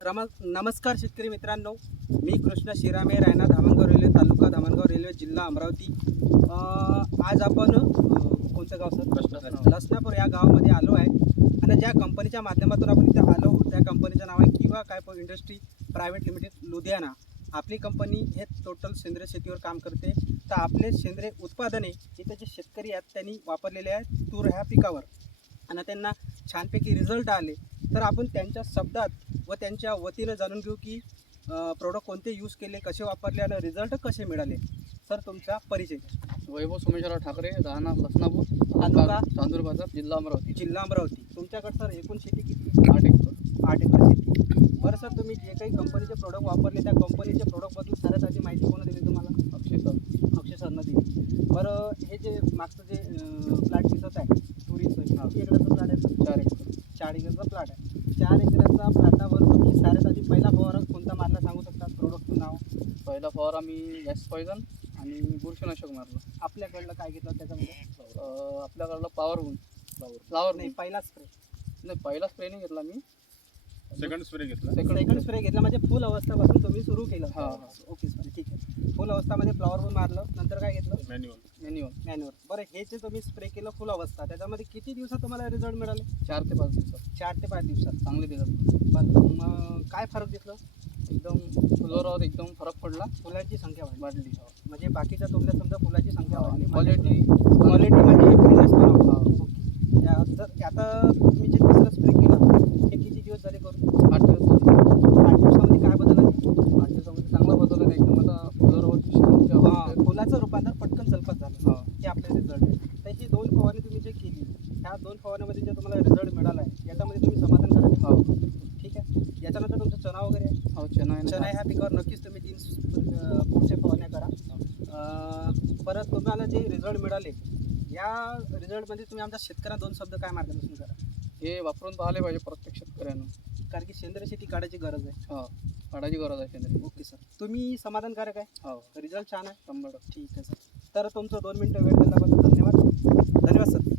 नमस्कार शेतकरी मित्रांनो, मी कृष्ण शिरामे, रायना धामणगाव रेल्वे तालुका, धामणगाव रेल्वे जिल्हा अमरावती. आज आपण कोणतं गाव सर? लसनापूर या गावामध्ये आलो आहे आणि ज्या कंपनीच्या माध्यमातून आपण इथे आलो त्या कंपनीचं नाव आहे किवा कायपो इंडस्ट्री प्रायव्हेट लिमिटेड लुधियाना. आपली कंपनी हे टोटल सेंद्रिय शेतीवर काम करते. तर आपले सेंद्रिय उत्पादने इथे जे शेतकरी आहेत त्यांनी वापरलेले आहेत तूर ह्या पिकावर आणि त्यांना छानपैकी रिझल्ट आले. तर आपण त्यांच्या शब्दात व त्यांच्या वतीनं जाणून घेऊ की प्रोडक्ट कोणते यूज केले, कसे वापरले आणि रिझल्ट कसे मिळाले. सर, तुमचा परिचय. वैभव सोमेश्वरराव ठाकरे, राहणार लसनापूर, तालुका चांदूर बाजार, जिल्हा अमरावती. जिल्हा अमरावती. तुमच्याकडे सर एकूण शेती किती? 8 एकर. 8 एकर शेती. बरं सर, तुम्ही जे काही कंपनीचे प्रोडक्ट वापरले त्या कंपनीच्या प्रोडक्टबद्दल साऱ्यात आधी माहिती कोण दिली तुम्हाला? अक्षय सरनं दिली. बरं, हे जे मागचं जे प्लॅट दिसत आहे तुरीचं, किती एकराचं प्लॅट आहे सर? 4 एकर. 4 एकरचा प्लॅट आहे. 4 एकराचा प्लॅटावर तुम्ही साऱ्यात आधी पहिला फवारा कोणता मारला सांगू शकता? प्रोडक्टचं नाव? पहिला फवारा आम्ही गॅस पॉयझन आणि बुरशीनाशक मारलं. आपल्याकडलं काय घेतलं त्याच्यामध्ये? आपल्याकडलं फ्लावर नाही, पहिला स्प्रे. नाही, पहिला स्प्रे नाही घेतला मी. सेकंड स्प्रे घेतला. सेकंड स्प्रे घेतला म्हणजे फुल अवस्थापासून तुम्ही सुरू केलं. हां. ओके सर, ठीक आहे. फुल अवस्थामध्ये फ्लॉवर पण मारलं, नंतर काय घेतलं? मॅन्युअल. मॅन्युअल. बरं, हे जे तुम्ही स्प्रे केलं फुल अवस्था, त्याच्यामध्ये किती दिवसात तुम्हाला रिझल्ट मिळाले? 4 ते 5 दिवसात 4 ते 5 दिवसात. चांगले दिसत. बरं, मग काय फरक दिसलं? एकदम फुलावर एकदम फरक पडला. फुलांची संख्या वाढली. म्हणजे बाकीच्या तुमच्या समजा फुलाची संख्या वाढली, क्वालिटी म्हणजे ग्रीनच पण हा. ओके. तर आता तुम्ही जे तिसरं स्प्रे केलं हे किती दिवस झाले करून? 8 दिवस. 8 दिवसामध्ये काय बदल आले? 8 दिवसामध्ये चांगला बदल आहे. एकदम आता फुलावरची संख्या वाढते. फुलाचं रूपांतर पटकन चलपत झालं. हा. हे आपले रिझल्ट आहे. तर ही 2 फवारणी तुम्ही जे केली, ह्या 2 फवारण्यामध्ये जे तुम्हाला रिझल्ट मिळाला आहे याच्यामध्ये तुम्ही समाधानकारक आहे? हो. ठीक आहे. याच्यानंतर तुमचं चणा वगैरे आहे? हो, चना आहे ना. चणा ह्या पिकावर नक्कीच तुम्ही 3 पुढच्या फवारण्या करा. परत तुम्हाला जे रिझल्ट मिळाले या रिझल्टमध्ये तुम्ही आमच्या शेतकऱ्यांना 2 शब्द काय मार्गदर्शन करा? हे वापरून पाहिले पाहिजे प्रत्येक शेतकऱ्यानं. कारण की सेंद्रिय शेती काढायची गरज आहे. हो, काढायची गरज आहे सेंद्रिय. ओके सर, तुम्ही समाधानकारक आहे? हो, रिझल्ट छान आहे. 100%. ठीक आहे सर. तर तुमचं 2 मिनटं वेळ दिल्याबद्दल धन्यवाद. धन्यवाद सर.